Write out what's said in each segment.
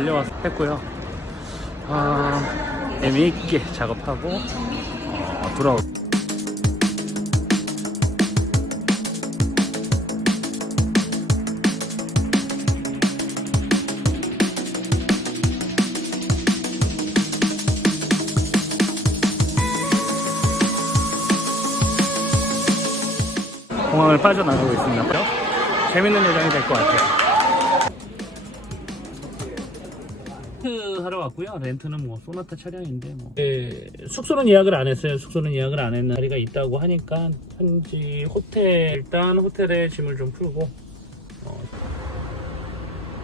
달려와서 했고요. 아, 재미있게 작업하고 어, 돌아오. 공항을 빠져나가고 있습니다. 재밌는 여정이 될 것 같아요. 렌트 하러 왔고요. 렌트는 뭐 소나타 차량인데 뭐. 예, 숙소는 예약을 안 했어요. 숙소는 예약을 안 했는 자리가 있다고 하니까 현지 호텔 일단 호텔에 짐을 좀 풀고. 어.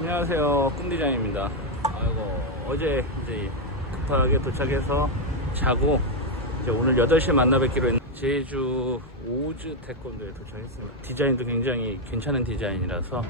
안녕하세요, 꿈디자인입니다. 아이고 어제 이제 급하게 도착해서 자고 이제 오늘 8시에 만나 뵙기로 했는데 제주 오즈 태권도에 도착했습니다. 디자인도 굉장히 괜찮은 디자인이라서